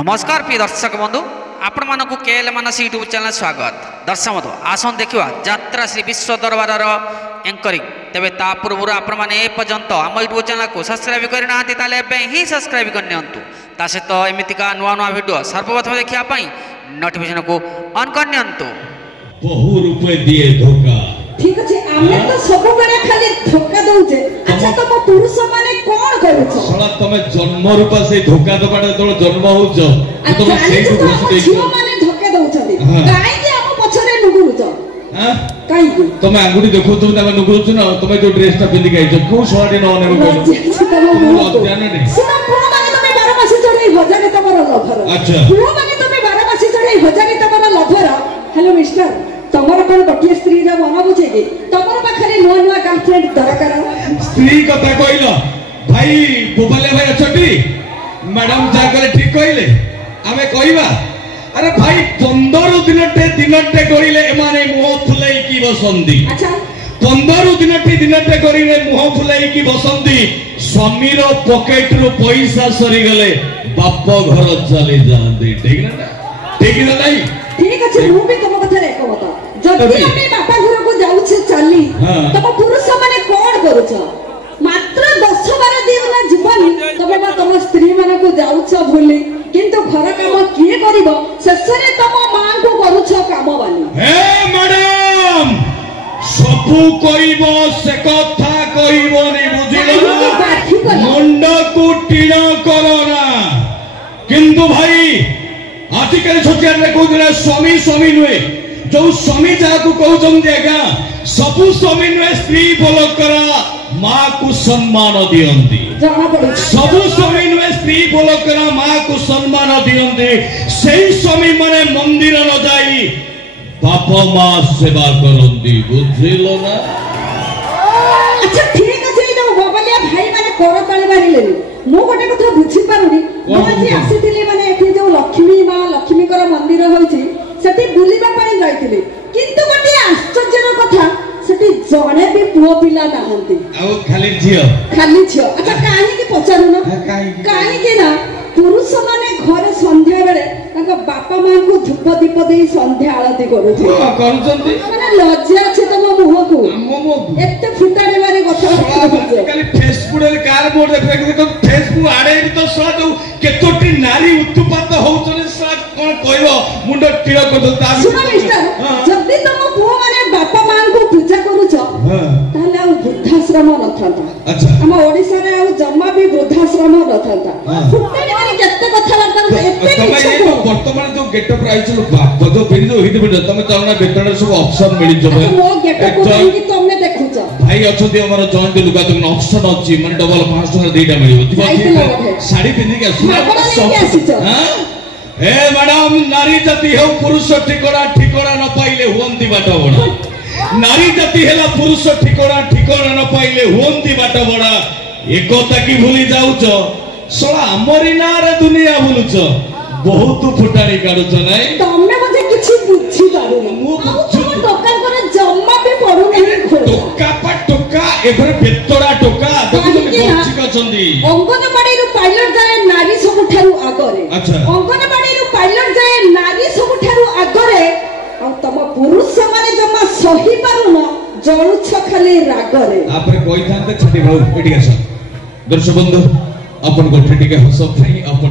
नमस्कार प्रिय दर्शक बंधु आपण मानक केएल मानस यूट्यूब चैनल स्वागत। दर्शक बंधु आसन देखा यात्रा श्री विश्व दरबार एंकरिंग तेरे ता पूर्व आपण मैंने एपर्यंत आम यूट्यूब चैनल को सब्सक्राइब करना ही सब्सक्राइब करनी ता सहित एमतीका नुआ नुआ वीडियो सर्वप्रथम देखापी नोटिफिकेशन को ऑन करनी बहु रुपए दिए धोखा। ठीक अछि आमे तो सब बेले खाली धोखा दउचे। अच्छा तो पुरुष माने कोन करूछ सला तमे जन्म रूपा से धोखा दबाडे तो जन्म होउछ तो से घोष देख जीव माने धोखा दउछथि काई के हम पछरे नुगुरुछ हां काई के तमे अंगुडी देखो तुम तमे नुगुरुछ ना तमे जो ड्रेस ता पिंदी गई जो को सवाडी न ने को जाने नहीं सुना पुरो माने तमे 12 मास चढ़े भजाने तमरो लभर। अच्छा पुरो माने तमे 12 मास चढ़े भजाने तमरो लभर। हेलो मिस्टर तमर कोन गोटिए स्त्री रा मन बुझे के तमर पाखरे नुआ नुआ गर्लफ्रेंड दरकार स्त्री कथा कहिलो भाई बोबाले भाई अछटी मैडम जा करे ठीक कहिले आमे कहिबा अरे भाई 15 दिनटे करिले एमाने मुह फुलाई की बसंती। अच्छा 15 दिनटे करिले मुह फुलाई की बसंती स्वामीर पॉकेट रो पैसा सरी गले बाप घर चले जांदे ठीक ना नहीं ठीक अछि मु भी तम कथा रे कहत जदी हम बापा घर को जाउ छे चाली तम पुरुष माने कोन करूछ मात्र 10-12 दिन ना जीवनी तबे बा तम स्त्री माने को जाउ छ भूली किंतु घर काम किए करिवो शेषरे तम मां को करूछ काम वाली। हे मैडम सबु कहिबो से कथा कहिबो नि बुझिलो मुंड को टीण करो ना किंतु भाई आजकल सोचिया रे को दिन स्वामी स्वामी नुए जो स्वामी जाकू कहउछन जेगा सबु स्वामी नुए स्त्री बोलक करा मां को सम्मान दियंती सबु स्वामी नुए स्त्री बोलक करा मां को सम्मान दियंती सेही स्वामी माने मंदिर न जाई बाप मां सेवा करंती बुझिलो ना। अच्छा ठीक अछि जो बबलिया भाई माने कोर तळे बारिले मु गोटे कथा बुझी पारुनी मु जे आसीथिले माने एठी जो लक्ष्मी मां लक्ष्मी कर मंदिर होइछि सेठी बुलिबा पई जाइथिले किंतु गोटे आश्चर्यर कथा सेठी जणे भी पुओ पिला नाहंती आ खाली झियो। अच्छा काहे के पचारु न काहे के ना पुरुष माने घरे संध्या बेले ताका बापा मां को धूप दीप देई संध्या आरती करूथि करूचंती माने लज्जा छै तम मुह को एते फुटाडे माने कथा खाली फेसबुक रे कार बोर्ड देखि तो फेसबुक आड़े तो सा जो केतोटी नारी उत्पात होउछने सा कोन कहबो मुंड टिळ कर दो ता सुना मिस्टर जदी तम पुओ माने बापा मां को पूजा करूछ ताले आ वृद्धाश्रम नथांता। अच्छा हम ओडिसा रे आ जम्मा भी वृद्धाश्रम नथांता फुटाडे माने केते कथा लागता एते तमे ये वर्तमान जो गेटअप राइछ बाप जो पेरी जो हित बिड तमे तमना बेतन सब ऑप्शन मिली जबे मो गेटअप को कि तुमने देखुछ भाई अछथि हमर जॉइंट लुगा तुम ऑप्शन अछि माने डबल 5 टका देटा मिलिबो साड़ी पिंदी के आसु हां हे मैडम नारी जाति हो पुरुष ठिकोरा न पाइले हुंती बाट बडा नारी जाति हेला पुरुष ठिकोरा न पाइले हुंती बाट बडा एकता की भूली जाउछ सला हमरी नारे दुनिया भूलुछ बहुत फुटाणी काढुछ नै तमे मते किछि बुझी पारु मु टोकन करे जम्मा भी पडु नै टोका एभरे बेतडा टोका देखु गच्ची कचंदी अंगनबाड़ी रु पायलट जाय नारी सबठारु आगरे। अच्छा अंगनबाड़ी रु पायलट जाय नारी सबठारु आगरे आ तम पुरुष माने जम्मा सही पारु न जळुछ खाली रागरे आपरे कहि थांते छटी भाऊ एठी आस दर्शक बंधु अपन गोठे टिके हस खाई अपन